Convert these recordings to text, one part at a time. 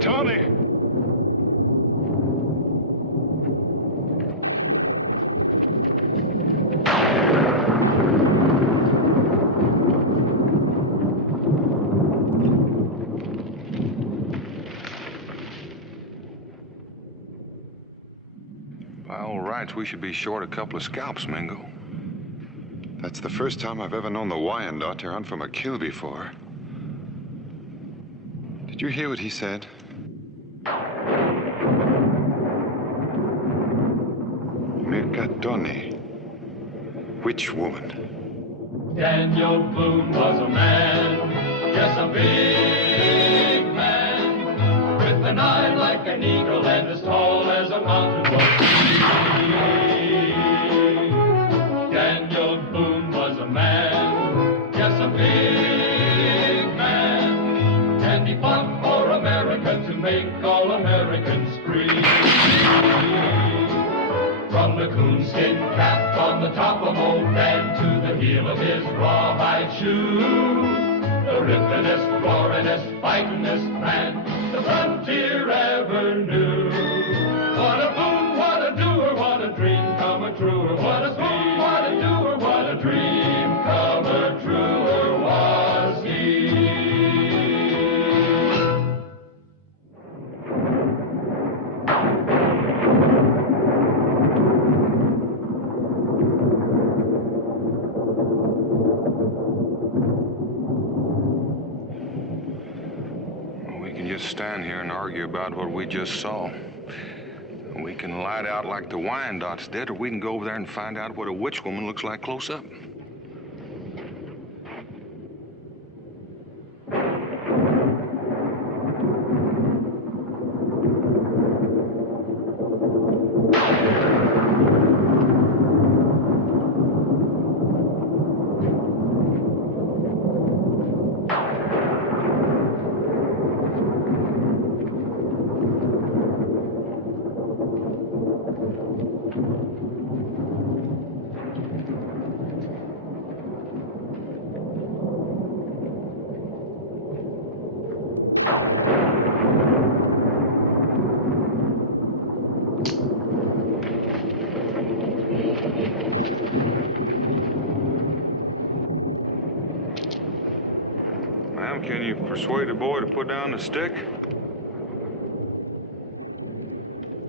Tommy! By all rights, we should be short a couple of scalps, Mingo. That's the first time I've ever known the Wyandotte to run from a kill before. Did you hear what he said? Mercatone. Which woman? Daniel Boone was a man, yes, a big man, with an eye like an eagle and as tall as a mountain was he. Daniel Boone was a man, yes, a big man, and he fought for America to make all Americans free. From the coonskin cap on the top of old Dan to the heel of his rawhide shoe, the rippin'est, roaring'est, fightin'est man the frontier ever knew. What a boon, what a doer, what a dream come a truer. What a boon, what a doer, what a dream come a truer was he. Stand here and argue about what we just saw. We can light out like the Wyandottes did, or we can go over there and find out what a witch woman looks like close up. Can you persuade a boy to put down the stick?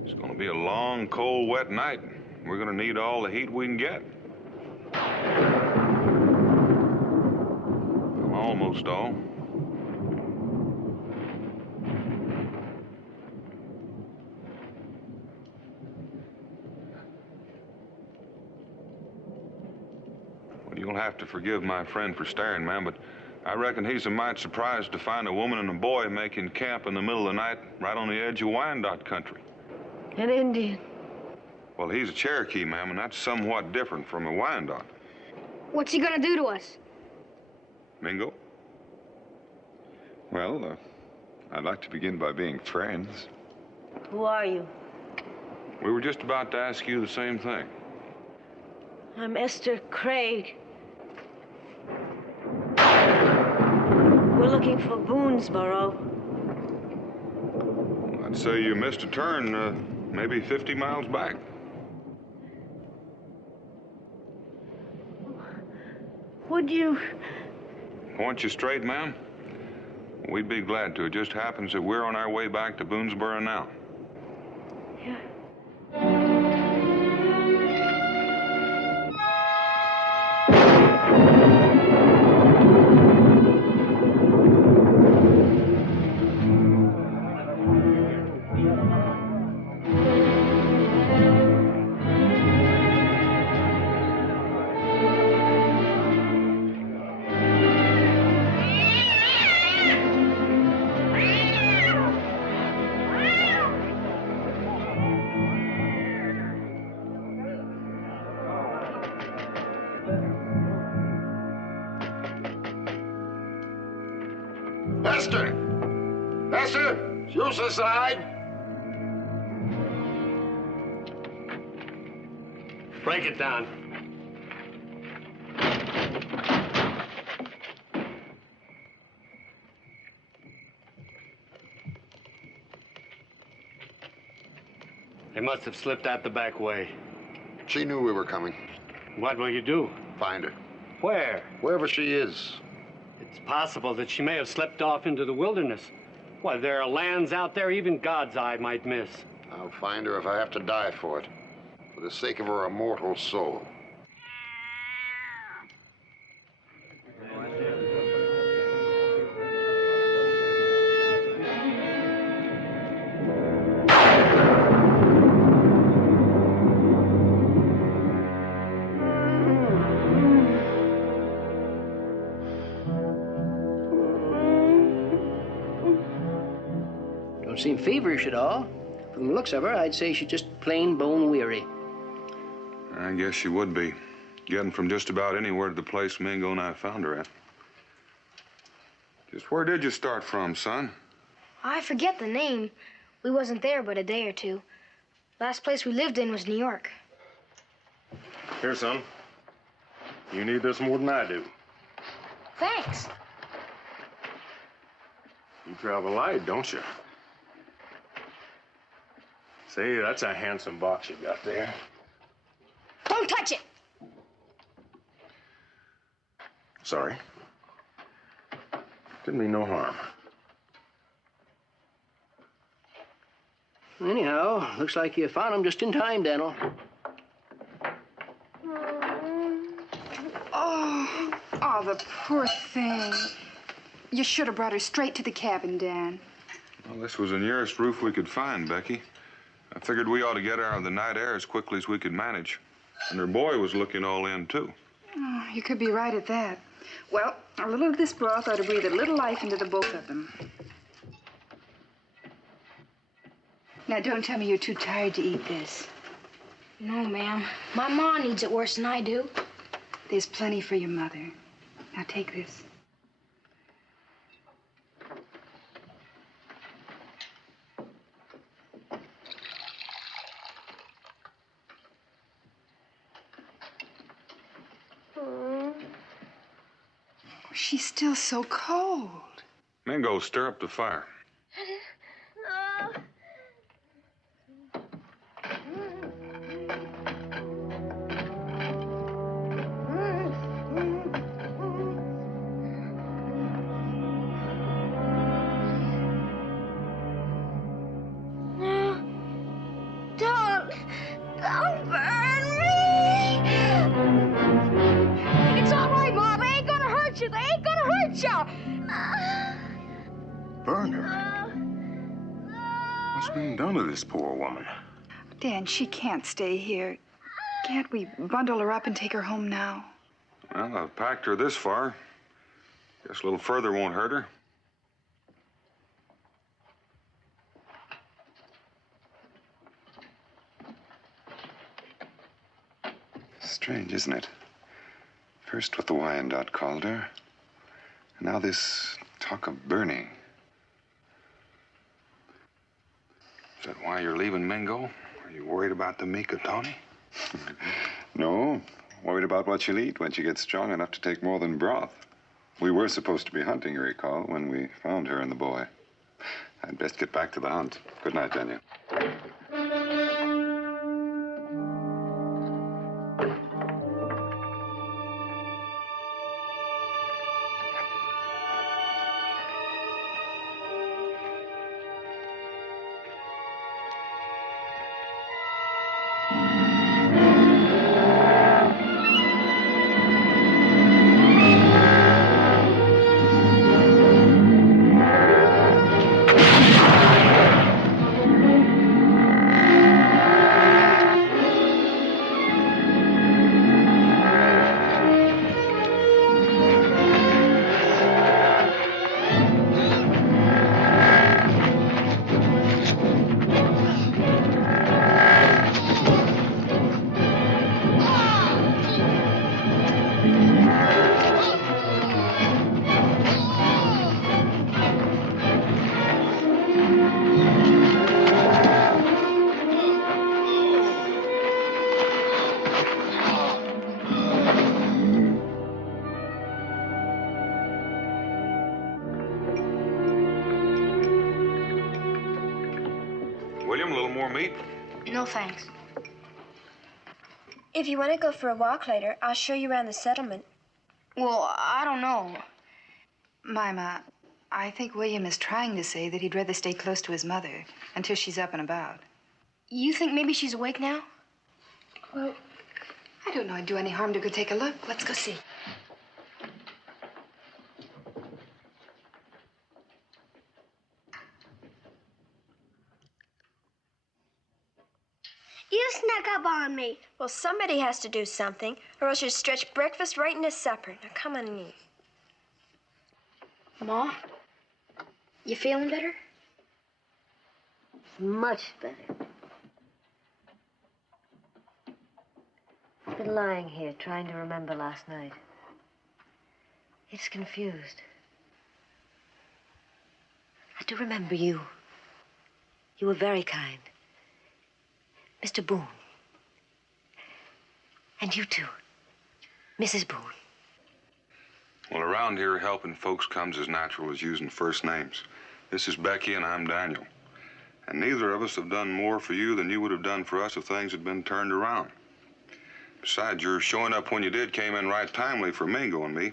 It's gonna be a long, cold, wet night. We're gonna need all the heat we can get. Almost all. Well, you'll have to forgive my friend for staring, ma'am, but I reckon he's a mite surprised to find a woman and a boy making camp in the middle of the night right on the edge of Wyandotte country. An Indian. Well, he's a Cherokee, ma'am, and that's somewhat different from a Wyandotte. What's he gonna do to us? Mingo? Well, I'd like to begin by being friends. Who are you? We were just about to ask you the same thing. I'm Esther Craig. We're looking for Boonesboro. I'd say you missed a turn, maybe 50 miles back. Would you... Point you straight, ma'am? We'd be glad to. It just happens that we're on our way back to Boonesboro now. Yeah. Esther! Esther! Use the side! Break it down. They must have slipped out the back way. She knew we were coming. What will you do? Find her. Where? Wherever she is. It's possible that she may have slipped off into the wilderness. Why, there are lands out there even God's eye might miss. I'll find her if I have to die for it. For the sake of her immortal soul. Don't seem feverish at all. From the looks of her, I'd say she's just plain bone weary. I guess she would be. Getting from just about anywhere to the place Mingo and I found her at. Just where did you start from, son? I forget the name. We wasn't there but a day or two. Last place we lived in was New York. Here, son. You need this more than I do. Thanks. You travel light, don't you? See, that's a handsome box you got there. Don't touch it! Sorry. Didn't mean no harm. Anyhow, looks like you found him just in time, Daniel. Oh, the poor thing. You should have brought her straight to the cabin, Dan. Well, this was the nearest roof we could find, Becky. I figured we ought to get her out of the night air as quickly as we could manage. And her boy was looking all in, too. Oh, you could be right at that. Well, a little of this broth ought to breathe a little life into the both of them. Now, don't tell me you're too tired to eat this. No, ma'am. My ma needs it worse than I do. There's plenty for your mother. Now, take this. She's still so cold. Mingo, stir up the fire. Don't burn me! It's all right, Ma. They ain't gonna hurt you. They ain't gonna hurt you. Burn her? What's been done to this poor woman? Dan, she can't stay here. Can't we bundle her up and take her home now? Well, I've packed her this far. Guess a little further won't hurt her. Strange, isn't it? First what the Wyandotte called her, and now this talk of burning. Is that why you're leaving, Mingo? Are you worried about the Mikatoni? No, worried about what she'll eat when she gets strong enough to take more than broth. We were supposed to be hunting, you recall, when we found her and the boy. I'd best get back to the hunt. Good night, Daniel. a little more meat. No, thanks. If you want to go for a walk later, I'll show you around the settlement. Well, I don't know. Mima, I think William is trying to say that he'd rather stay close to his mother until she's up and about. You think maybe she's awake now? Well, I don't know it'd do any harm to go take a look. Let's go see. You snuck up on me. Well, somebody has to do something, or else you'll stretch breakfast right into supper. Now, come on and eat. Ma, you feeling better? Much better. I've been lying here trying to remember last night. It's confused. I do remember you. You were very kind. Mr. Boone. And you too, Mrs. Boone. Well, around here, helping folks comes as natural as using first names. This is Becky and I'm Daniel. And neither of us have done more for you than you would have done for us if things had been turned around. Besides, your showing up when you did came in right timely for Mingo and me.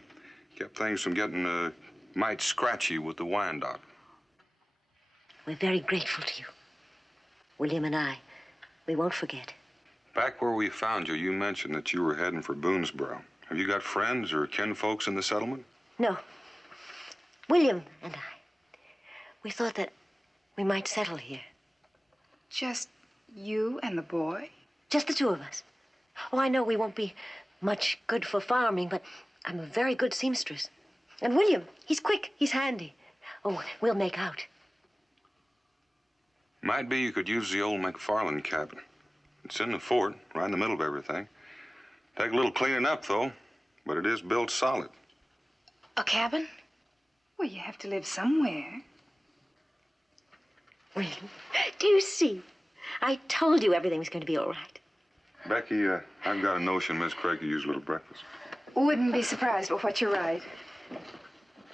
Kept things from getting might scratchy with the Wyandotte. We're very grateful to you. William and I, we won't forget. Back where we found you, you mentioned that you were heading for Boonesboro. Have you got friends or kinfolks in the settlement? No. William and I, we thought that we might settle here. Just you and the boy? Just the two of us. Oh, I know we won't be much good for farming, but I'm a very good seamstress. And William, he's quick, he's handy. Oh, we'll make out. Might be you could use the old McFarland cabin. It's in the fort, right in the middle of everything. Take a little cleaning up, though, but it is built solid. A cabin? Well, you have to live somewhere. William, do you see? I told you everything was going to be all right. Becky, I've got a notion Miss Craig could use a little breakfast. Wouldn't be surprised but what you're right.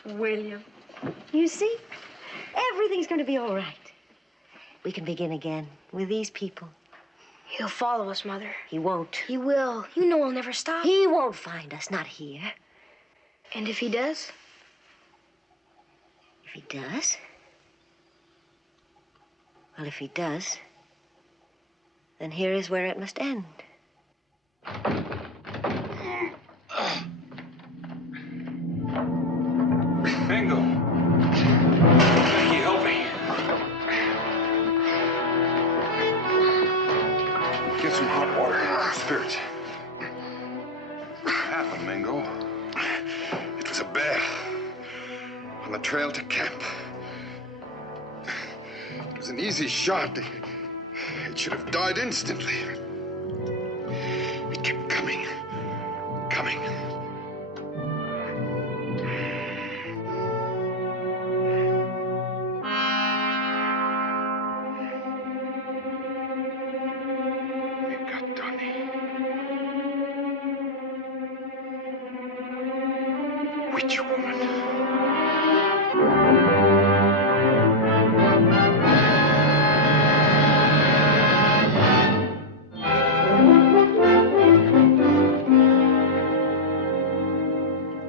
William, you see? Everything's going to be all right. We can begin again with these people. He'll follow us, Mother. He won't. He will. You know he'll never stop. He won't find us, not here. And if he does? If he does? Well, if he does, then here is where it must end. Bingo! Becky, help me. Get some hot water and spirits. What happened, Mingo? It was a bear on the trail to camp. It was an easy shot. It should have died instantly. It kept coming. It got done. Witch woman.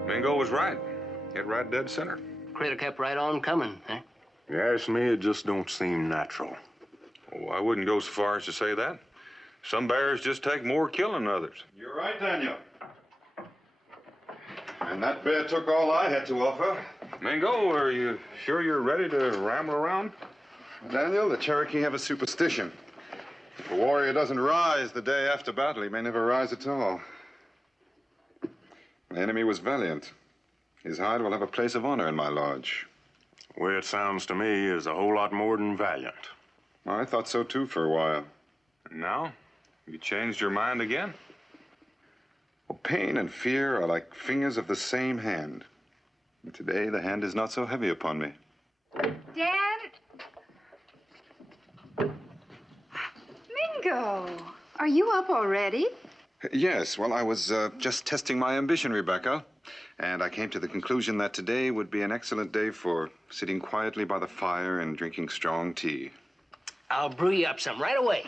Mingo was right. Hit right dead center. Critter kept right on coming, eh? You ask me, it just don't seem natural. Oh, I wouldn't go so far as to say that. Some bears just take more killing than others. You're right, Daniel. And that bear took all I had to offer. Mingo, are you sure you're ready to ramble around? Daniel, the Cherokee have a superstition. If a warrior doesn't rise the day after battle, he may never rise at all. The enemy was valiant. His hide will have a place of honor in my lodge. The way it sounds to me is a whole lot more than valiant. I thought so, too, for a while. And now? You changed your mind again? Well, pain and fear are like fingers of the same hand. And today, the hand is not so heavy upon me. Dad? Mingo, are you up already? Yes, well, I was just testing my ambition, Rebecca. And I came to the conclusion that today would be an excellent day for sitting quietly by the fire and drinking strong tea. I'll brew you up some right away.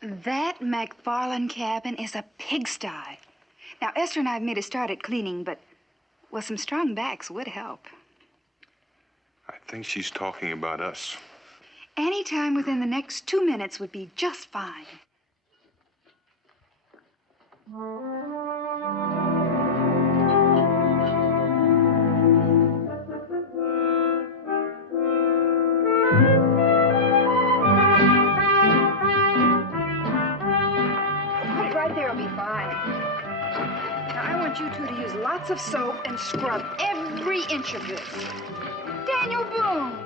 That McFarland cabin is a pigsty. Now, Esther and I have made a start at cleaning, but, well, some strong backs would help. I think she's talking about us. Any time within the next 2 minutes would be just fine. Right there will be fine. Now, I want you two to use lots of soap and scrub every inch of this. Daniel Boone,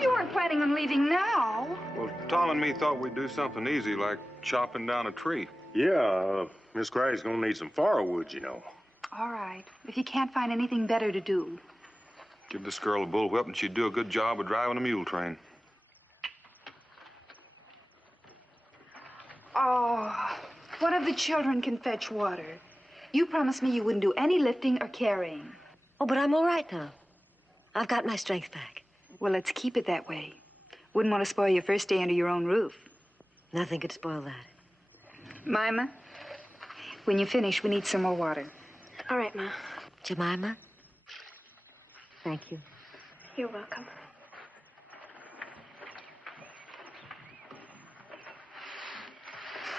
you weren't planning on leaving now. Well, Tom and me thought we'd do something easy, like chopping down a tree. Yeah, Miss Craig's gonna need some firewood, you know. All right, if you can't find anything better to do. Give this girl a bullwhip and she'd do a good job of driving a mule train. Oh, one of the children can fetch water. You promised me you wouldn't do any lifting or carrying. Oh, but I'm all right now. I've got my strength back. Well, let's keep it that way. Wouldn't want to spoil your first day under your own roof. Nothing could spoil that. Mima, when you finish, we need some more water. All right, Ma. Jemima, thank you. You're welcome.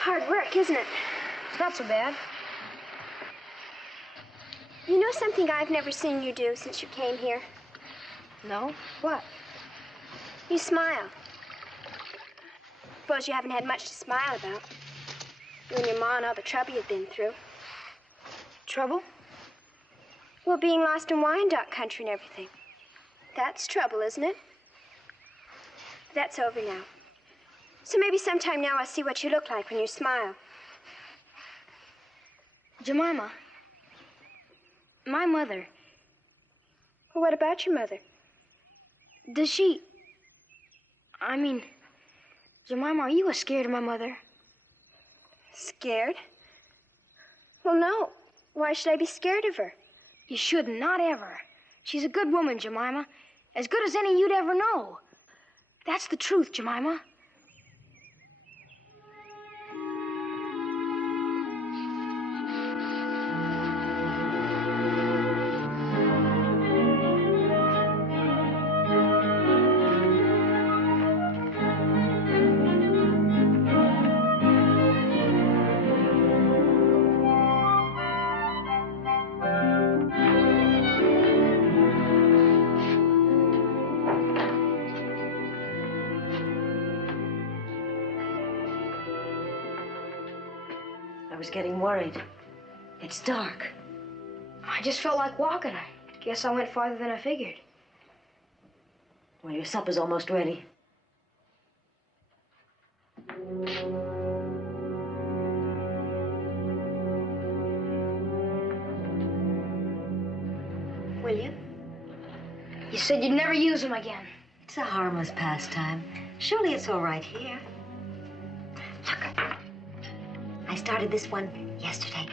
Hard work, isn't it? It's not so bad. You know something I've never seen you do since you came here? No? What? You smile. Suppose you haven't had much to smile about. You and your ma and all the trouble you've been through. Trouble? Well, being lost in Wyandotte country and everything. That's trouble, isn't it? That's over now. So maybe sometime now I'll see what you look like when you smile. Jemima, my mother, Well, what about your mother? does she... I mean, Jemima, are you scared of my mother? Scared? Well, no. Why should I be scared of her? You should not ever. She's a good woman, Jemima. As good as any you'd ever know. That's the truth, Jemima. I was getting worried. It's dark. I just felt like walking. I guess I went farther than I figured. Well, your supper's almost ready. William? You said you'd never use them again. It's a harmless pastime. Surely it's all right here. Look. I started this one yesterday.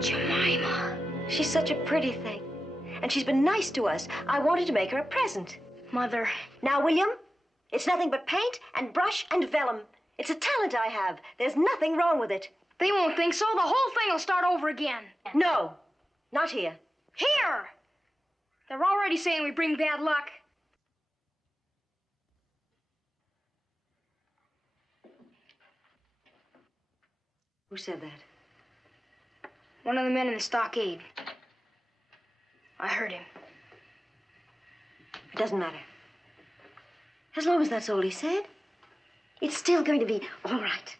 Jemima. She's such a pretty thing. And she's been nice to us. I wanted to make her a present. Mother. Now, William, it's nothing but paint and brush and vellum. It's a talent I have. There's nothing wrong with it. They won't think so. The whole thing will start over again. No, not here. Here! They're already saying we bring bad luck. Who said that? One of the men in the stockade. I heard him. It doesn't matter. As long as that's all he said, it's still going to be all right.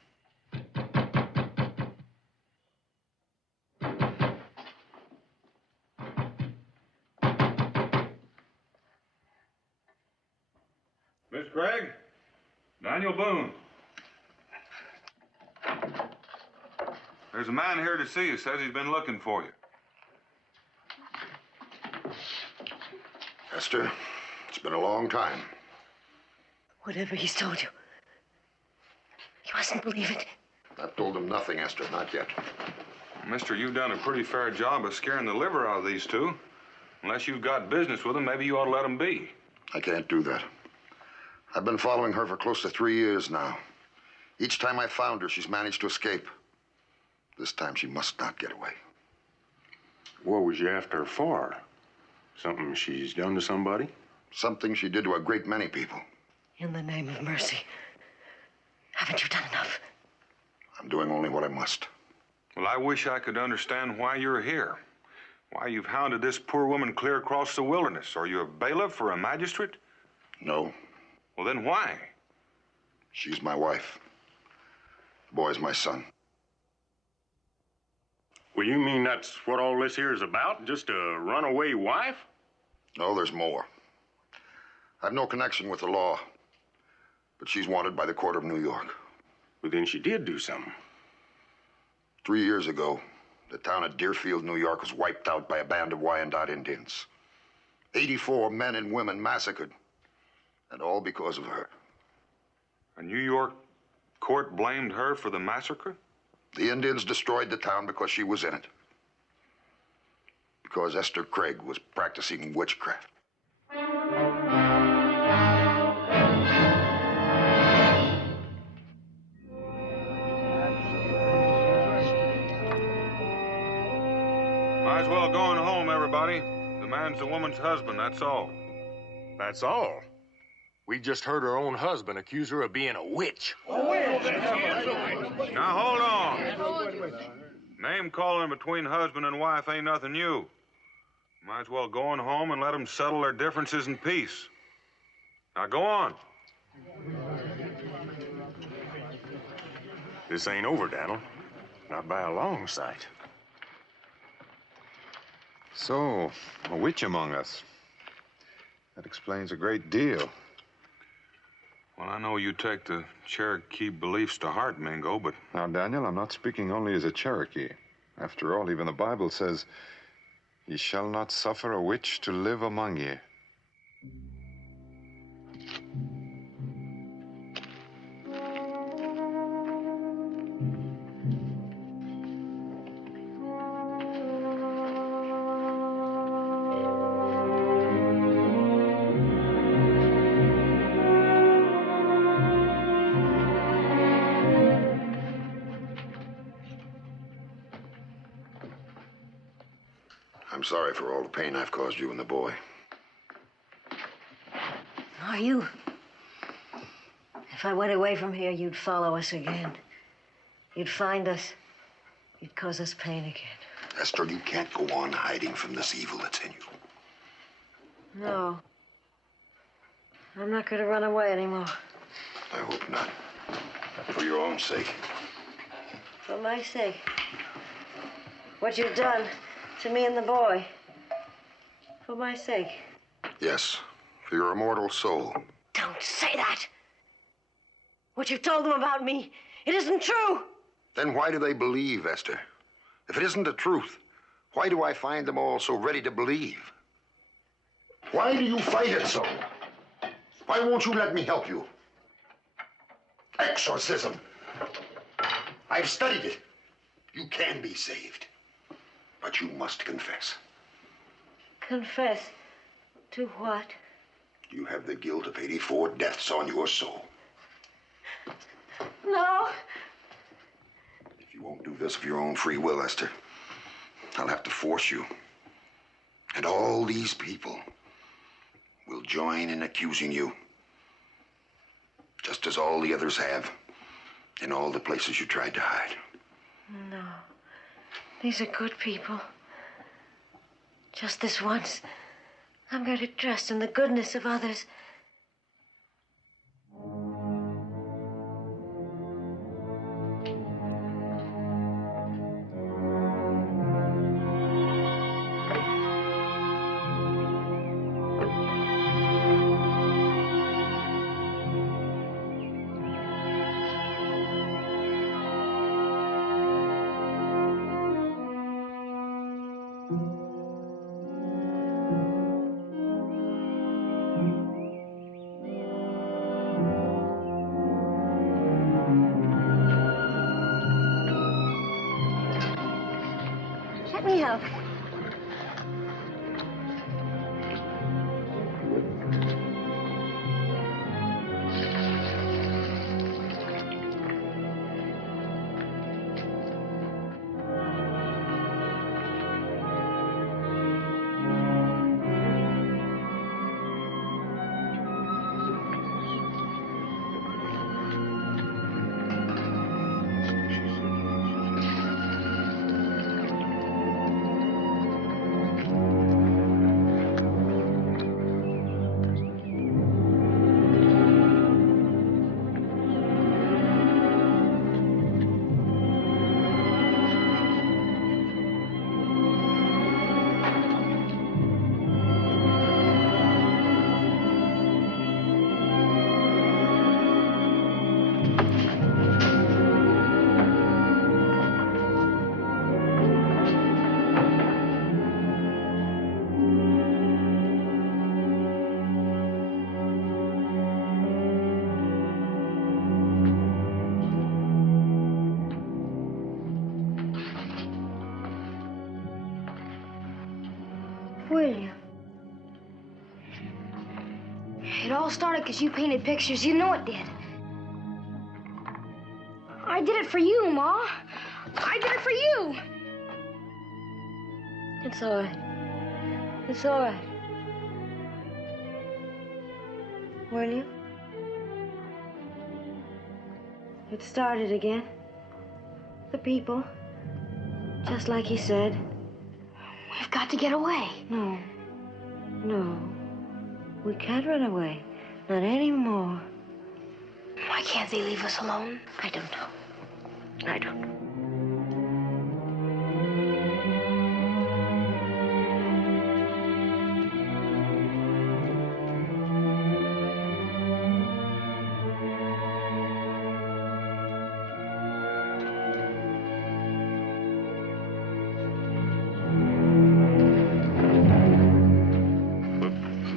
Miss Craig? Daniel Boone. There's a man here to see you. Says he's been looking for you. Esther, it's been a long time. Whatever he's told you, you mustn't believe it. I've told him nothing, Esther, not yet. Mister, you've done a pretty fair job of scaring the liver out of these two. Unless you've got business with them, maybe you ought to let them be. I can't do that. I've been following her for close to 3 years now. Each time I found her, she's managed to escape. This time she must not get away. What was you after her for? Something she's done to somebody? Something she did to a great many people. In the name of mercy, haven't you done enough? I'm doing only what I must. Well, I wish I could understand why you're here. Why you've hounded this poor woman clear across the wilderness. Are you a bailiff or a magistrate? No. Well, then why? She's my wife. The boy's my son. Well, you mean that's what all this here is about? Just a runaway wife? No, there's more. I've no connection with the law, but she's wanted by the court of New York. Well, then she did do something. 3 years ago, the town of Deerfield, New York was wiped out by a band of Wyandotte Indians. 84 men and women massacred, and all because of her. A New York court blamed her for the massacre? The Indians destroyed the town because she was in it. Because Esther Craig was practicing witchcraft. Might as well go on home, everybody. The man's the woman's husband, that's all. That's all? We just heard her own husband accuse her of being a witch. Now, hold on. Name calling between husband and wife ain't nothing new. Might as well go on home and let them settle their differences in peace. Now, go on. This ain't over, Daniel. Not by a long sight. So, a witch among us. That explains a great deal. Well, I know you take the Cherokee beliefs to heart, Mingo, but... Now, Daniel, I'm not speaking only as a Cherokee. After all, even the Bible says, "Ye shall not suffer a witch to live among ye." I'm sorry for all the pain I've caused you and the boy. Are you? If I went away from here, you'd follow us again. You'd find us. You'd cause us pain again. Esther, you can't go on hiding from this evil that's in you. No. I'm not going to run away anymore. I hope not. For your own sake. For my sake. What you've done to me and the boy. For my sake. Yes, for your immortal soul. Don't say that. What you've told them about me, it isn't true. Then why do they believe, Esther? If it isn't the truth, why do I find them all so ready to believe? Why do you fight it so? Why won't you let me help you? Exorcism. I've studied it. You can be saved. But you must confess. Confess to what? You have the guilt of 84 deaths on your soul. No. If you won't do this of your own free will, Esther, I'll have to force you. And all these people will join in accusing you. Just as all the others have in all the places you tried to hide. No. These are good people. Just this once, I'm going to trust in the goodness of others. Let me help. William. It all started because you painted pictures. You know it did. I did it for you, Ma. I did it for you. It's all right. It's all right. William? It started again. The people. Just like he said. We've got to get away. No. No. We can't run away. Not anymore. Why can't they leave us alone? I don't know. I don't know.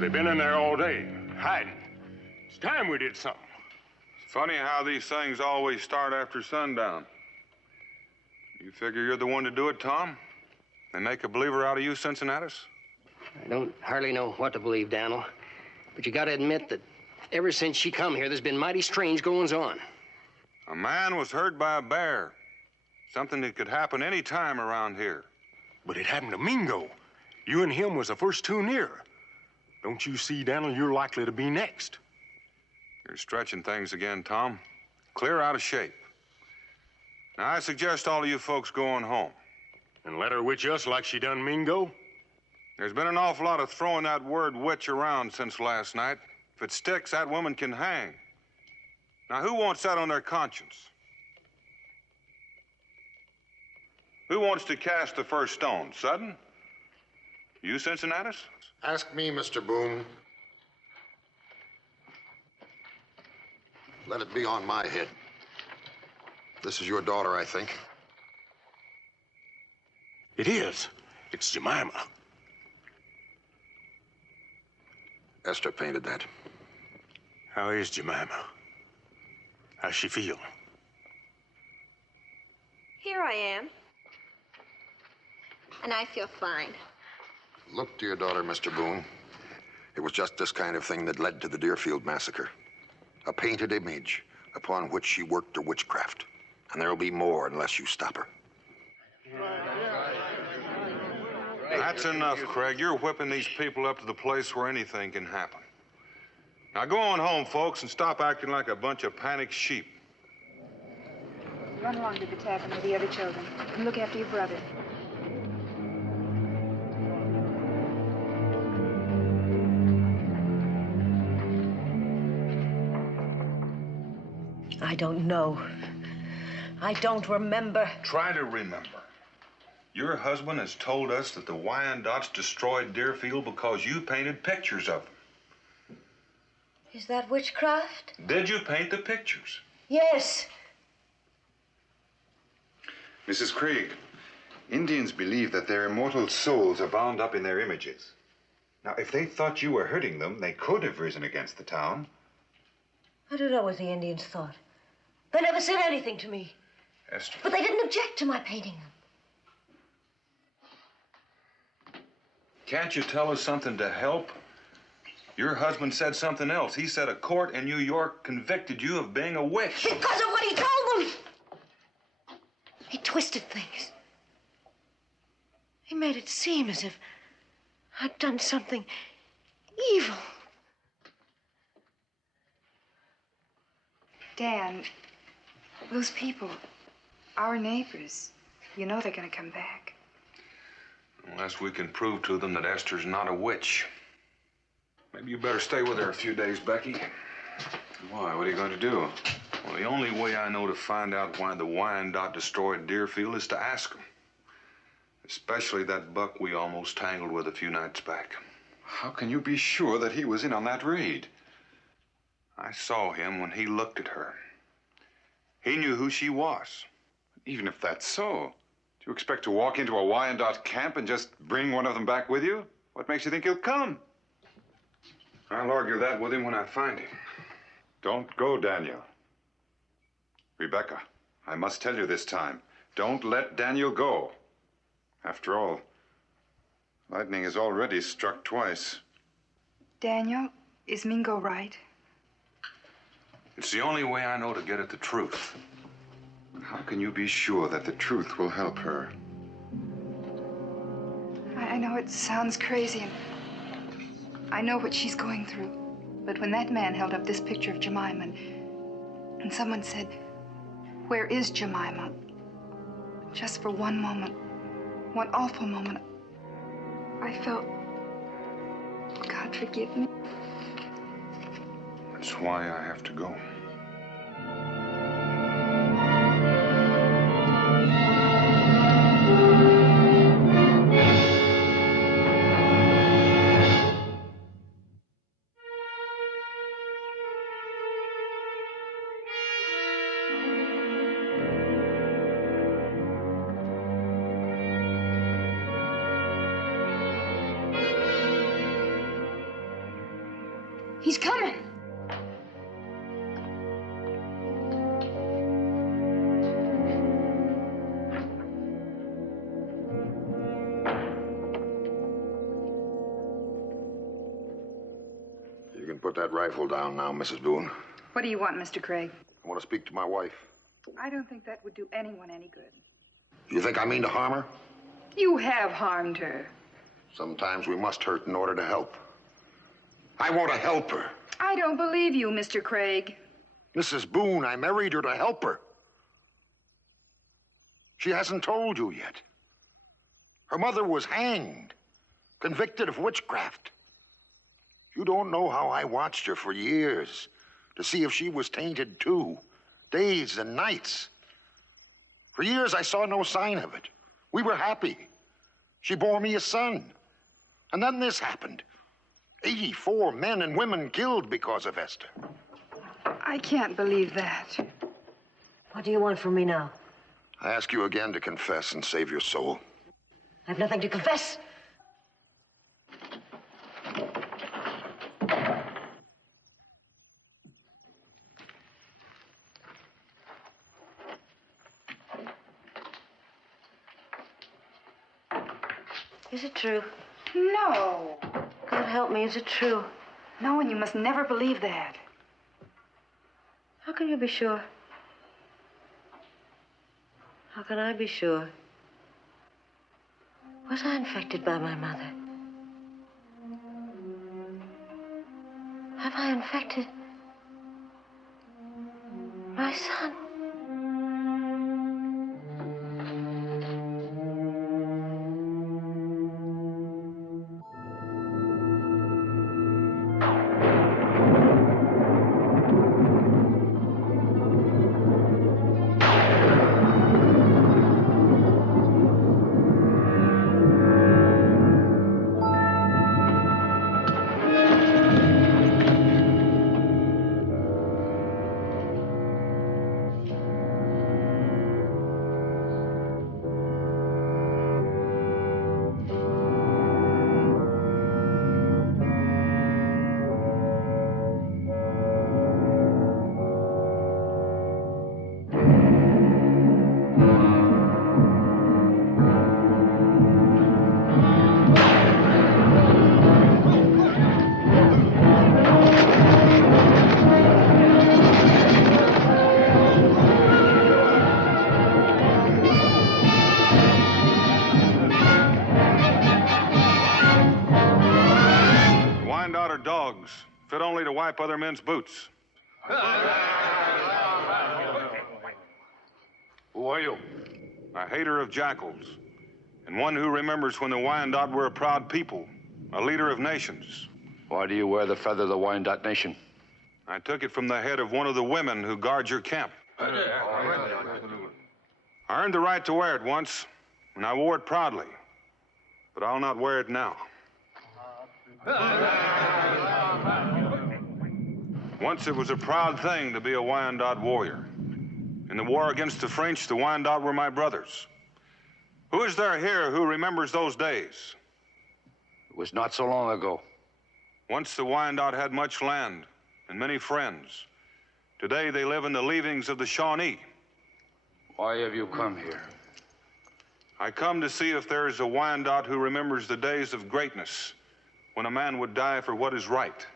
They've been in there all day, hiding. It's time we did something. It's funny how these things always start after sundown. You figure you're the one to do it, Tom? They make a believer out of you, Cincinnatus? I don't hardly know what to believe, Daniel. But you gotta admit that ever since she come here, there's been mighty strange goings-on. A man was hurt by a bear. Something that could happen any time around here. But it happened to Mingo. You and him was the first two near. Don't you see, Daniel, you're likely to be next. You're stretching things again, Tom. Clear out of shape. Now, I suggest all of you folks go on home. And let her witch us like she done Mingo? There's been an awful lot of throwing that word witch around since last night. If it sticks, that woman can hang. Now, who wants that on their conscience? Who wants to cast the first stone? Sudden? You, Cincinnatus? Ask me, Mr. Boone. Let it be on my head. This is your daughter, I think. It is. It's Jemima. Esther painted that. How is Jemima? How's she feel? Here I am. And I feel fine. Look to your daughter, Mr. Boone. It was just this kind of thing that led to the Deerfield massacre. A painted image upon which she worked her witchcraft. And there'll be more unless you stop her. That's enough, Craig. You're whipping these people up to the place where anything can happen. Now go on home, folks, and stop acting like a bunch of panicked sheep. Run along to the tavern with the other children and look after your brother. I don't know. I don't remember. Try to remember. Your husband has told us that the Wyandottes destroyed Deerfield because you painted pictures of them. Is that witchcraft? Did you paint the pictures? Yes. Mrs. Craig, Indians believe that their immortal souls are bound up in their images. Now, if they thought you were hurting them, they could have risen against the town. I don't know what the Indians thought. They never said anything to me. Esther. But they didn't object to my painting them. Can't you tell us something to help? Your husband said something else. He said a court in New York convicted you of being a witch. Because of what he told them! He twisted things. He made it seem as if I'd done something evil. Dan, those people, our neighbors, you know they're going to come back. Unless we can prove to them that Esther's not a witch. Maybe you better stay with her a few days, Becky. Why? What are you going to do? Well, the only way I know to find out why the Wyandotte destroyed Deerfield is to ask them. Especially that buck we almost tangled with a few nights back. How can you be sure that he was in on that raid? I saw him when he looked at her. He knew who she was. Even if that's so, do you expect to walk into a Wyandotte camp and just bring one of them back with you? What makes you think he'll come? I'll argue that with him when I find him. Don't go, Daniel. Rebecca, I must tell you this time. Don't let Daniel go. After all, Lightning has already struck twice. Daniel, is Mingo right? It's the only way I know to get at the truth. How can you be sure that the truth will help her? I know it sounds crazy, and I know what she's going through. But when that man held up this picture of Jemima, and someone said, "Where is Jemima?" Just for one moment, one awful moment, I felt, God forgive me. That's why I have to go. He's coming. You can put that rifle down now, Mrs. Boone. What do you want, Mr. Craig? I want to speak to my wife. I don't think that would do anyone any good. You think I mean to harm her? You have harmed her. Sometimes we must hurt in order to help. I want to help her. I don't believe you, Mr. Craig. Mrs. Boone, I married her to help her. She hasn't told you yet. Her mother was hanged, convicted of witchcraft. You don't know how I watched her for years to see if she was tainted too, days and nights. For years, I saw no sign of it. We were happy. She bore me a son. And then this happened. 84 men and women killed because of Esther. I can't believe that. What do you want from me now? I ask you again to confess and save your soul. I have nothing to confess. Is it true? No. God help me, is it true? No, and you must never believe that. How can you be sure? How can I be sure? Was I infected by my mother? Have I infected my son? Dogs, fit only to wipe other men's boots. Who are you? A hater of jackals, and one who remembers when the Wyandot were a proud people, a leader of nations. Why do you wear the feather of the Wyandot nation? I took it from the head of one of the women who guard your camp. I earned the right to wear it once, and I wore it proudly. But I'll not wear it now. Once it was a proud thing to be a Wyandot warrior. In the war against the French, the Wyandot were my brothers. Who is there here who remembers those days? It was not so long ago. Once the Wyandot had much land and many friends. Today they live in the leavings of the Shawnee. Why have you come here? I come to see if there is a Wyandotte who remembers the days of greatness, when a man would die for what is right.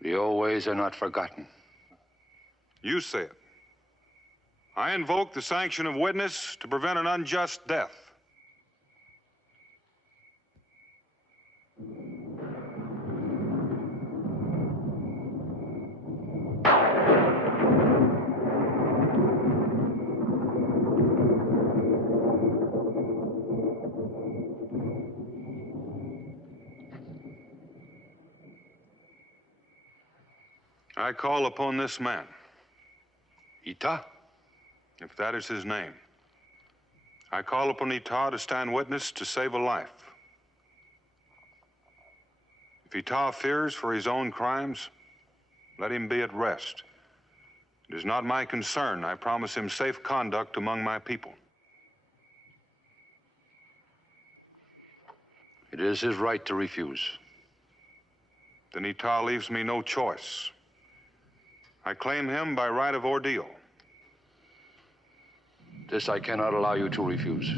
The old ways are not forgotten. You say it. I invoke the sanction of witness to prevent an unjust death. I call upon this man. Ita? If that is his name. I call upon Ita to stand witness to save a life. If Ita fears for his own crimes, let him be at rest. It is not my concern. I promise him safe conduct among my people. It is his right to refuse. Then Ita leaves me no choice. I claim him by right of ordeal. This I cannot allow you to refuse.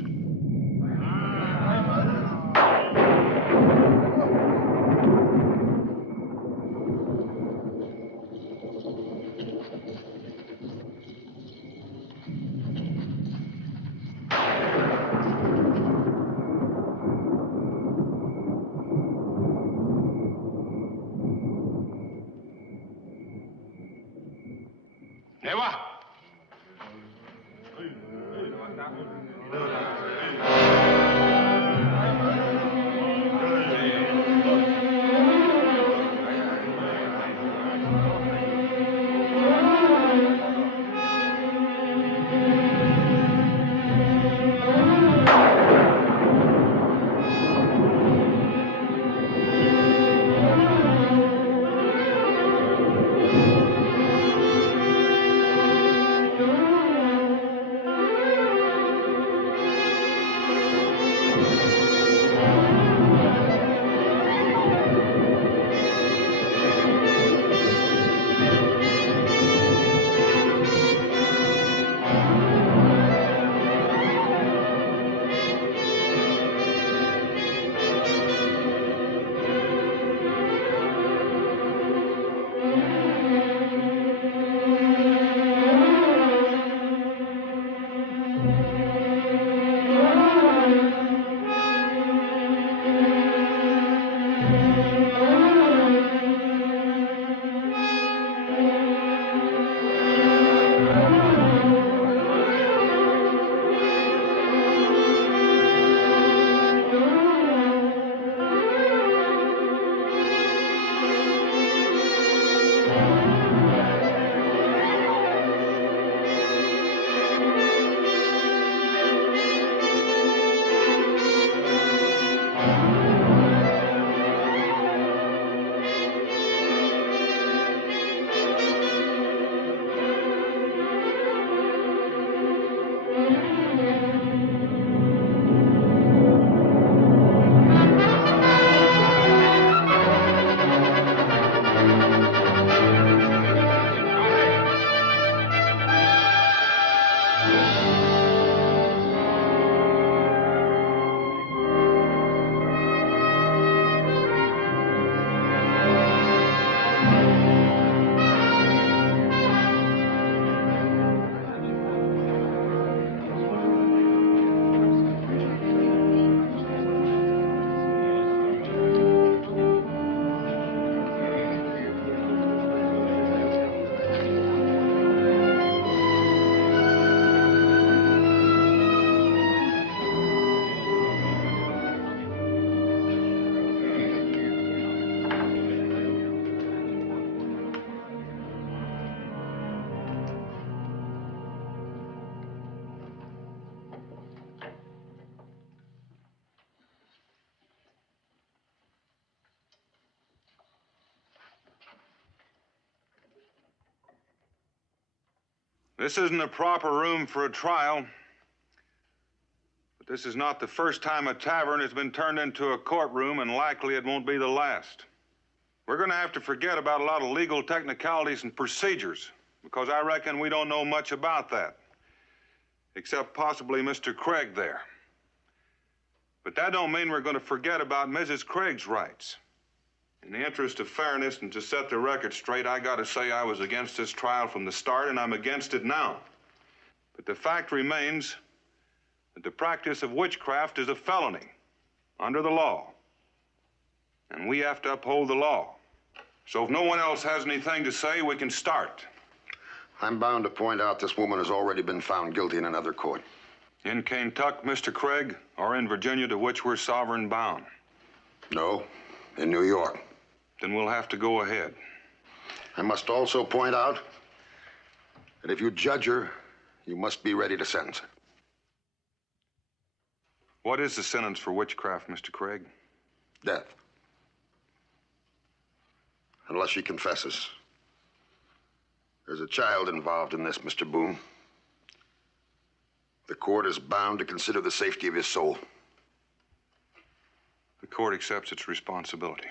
This isn't a proper room for a trial, but this is not the first time a tavern has been turned into a courtroom, and likely it won't be the last. We're going to have to forget about a lot of legal technicalities and procedures, because I reckon we don't know much about that, except possibly Mr. Craig there. But that don't mean we're going to forget about Mrs. Craig's rights. In the interest of fairness and to set the record straight, I got to say I was against this trial from the start, and I'm against it now. But the fact remains that the practice of witchcraft is a felony under the law. And we have to uphold the law. So if no one else has anything to say, we can start. I'm bound to point out this woman has already been found guilty in another court. In Kentucky, Mr. Craig, or in Virginia, to which we're sovereign bound? No, in New York. Then we'll have to go ahead. I must also point out that if you judge her, you must be ready to sentence her. What is the sentence for witchcraft, Mr. Craig? Death. Unless she confesses. There's a child involved in this, Mr. Boone. The court is bound to consider the safety of his soul. The court accepts its responsibility.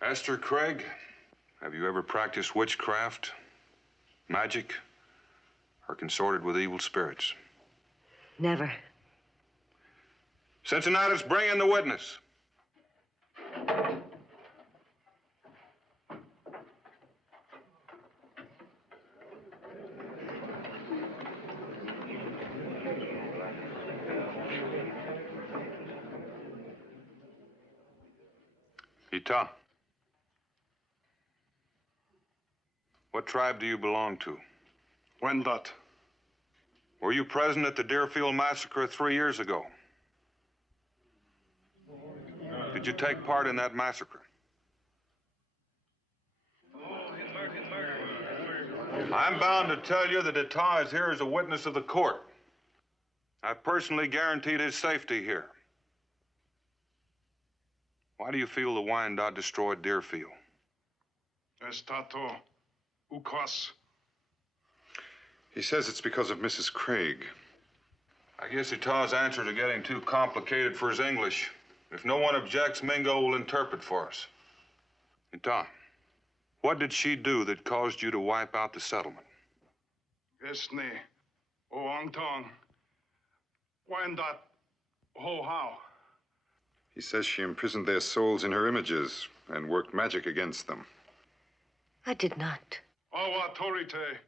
Esther Craig, have you ever practiced witchcraft, magic, or consorted with evil spirits? Never. Cincinnatus, bring in the witness. Ita. What tribe do you belong to? Wendat. Were you present at the Deerfield massacre 3 years ago? Did you take part in that massacre? I'm bound to tell you that Ita is here as a witness of the court. I've personally guaranteed his safety here. Why do you feel the Wyandotte destroyed Deerfield? Estato ukwas. He says it's because of Mrs. Craig. I guess Ita's answers are getting too complicated for his English. If no one objects, Mingo will interpret for us. Ita, what did she do that caused you to wipe out the settlement? Esne. Oangtong. Wyandotte. Ho how. He says she imprisoned their souls in her images and worked magic against them. I did not. Awa torite.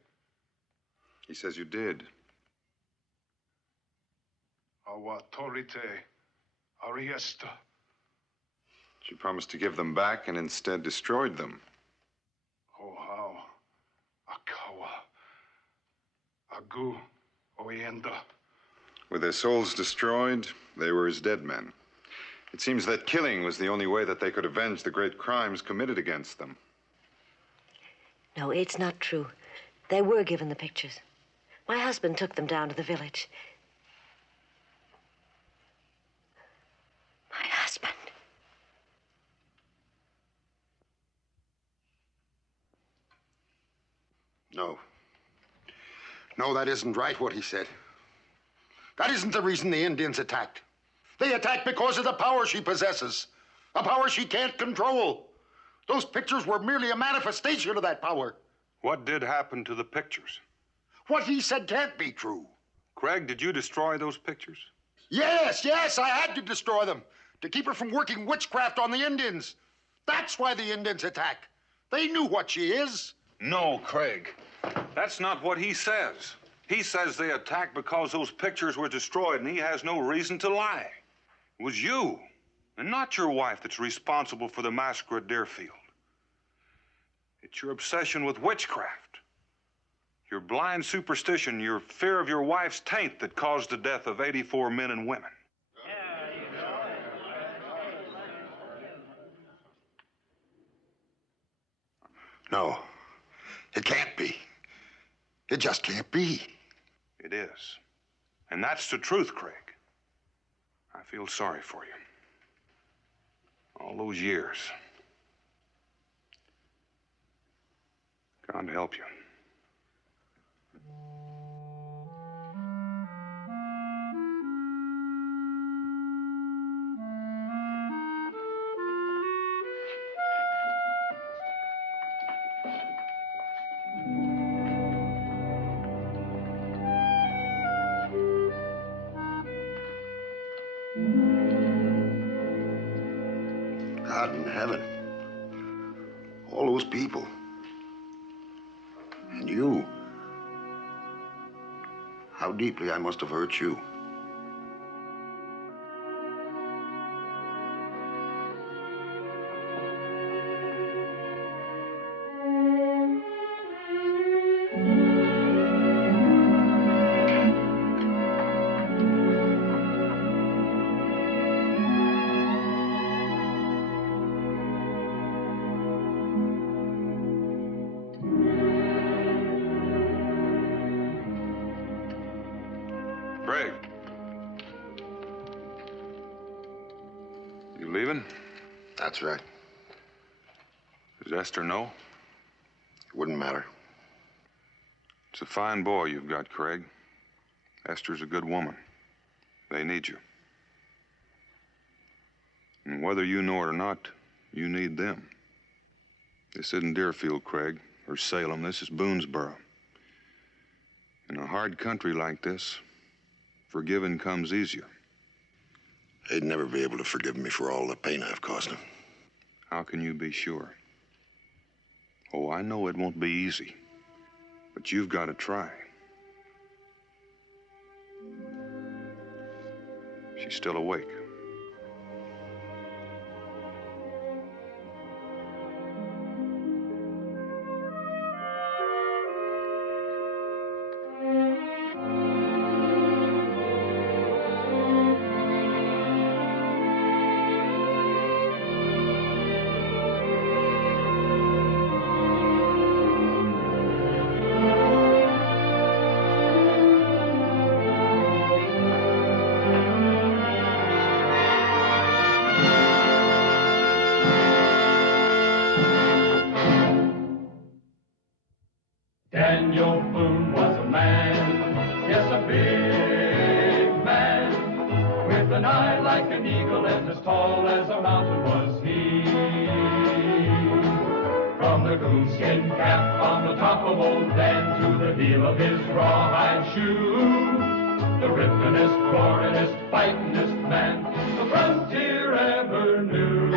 He says you did. Awa torite. Ariesta. She promised to give them back and instead destroyed them. Ho how. Akawa. Agu. Oyenda. With their souls destroyed, they were as dead men. It seems that killing was the only way that they could avenge the great crimes committed against them. No, it's not true. They were given the pictures. My husband took them down to the village. My husband. No. No, that isn't right, what he said. That isn't the reason the Indians attacked. They attacked because of the power she possesses, a power she can't control. Those pictures were merely a manifestation of that power. What did happen to the pictures? What he said can't be true. Craig, did you destroy those pictures? Yes, I had to destroy them to keep her from working witchcraft on the Indians. That's why the Indians attacked. They knew what she is. No, Craig. That's not what he says. He says they attacked because those pictures were destroyed, and he has no reason to lie. It was you, and not your wife, that's responsible for the massacre at Deerfield. It's your obsession with witchcraft, your blind superstition, your fear of your wife's taint that caused the death of 84 men and women. No, it can't be. It just can't be. It is. And that's the truth, Craig. I feel sorry for you. All those years. God help you. God in heaven. All those people. And you. How deeply I must have hurt you. Craig. You leaving? That's right. Does Esther know? It wouldn't matter. It's a fine boy you've got, Craig. Esther's a good woman. They need you. And whether you know it or not, you need them. This isn't Deerfield, Craig, or Salem. This is Boonesboro. In a hard country like this, forgiving comes easier. They'd never be able to forgive me for all the pain I've caused them. How can you be sure? Oh, I know it won't be easy, but you've got to try. She's still awake. Daniel Boone was a man, yes, a big man, with an eye like an eagle and as tall as a mountain was he. From the coonskin cap on the top of old Dan to the heel of his rawhide shoe, the ripplingest, roaringest, fightingest man the frontier ever knew.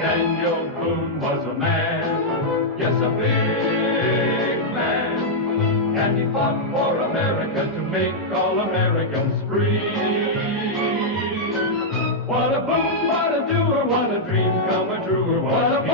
Daniel Boone was a man, yes, a big man, and he fought for America to make all Americans free. What a boom, what a doer, what a dream come a truer was he.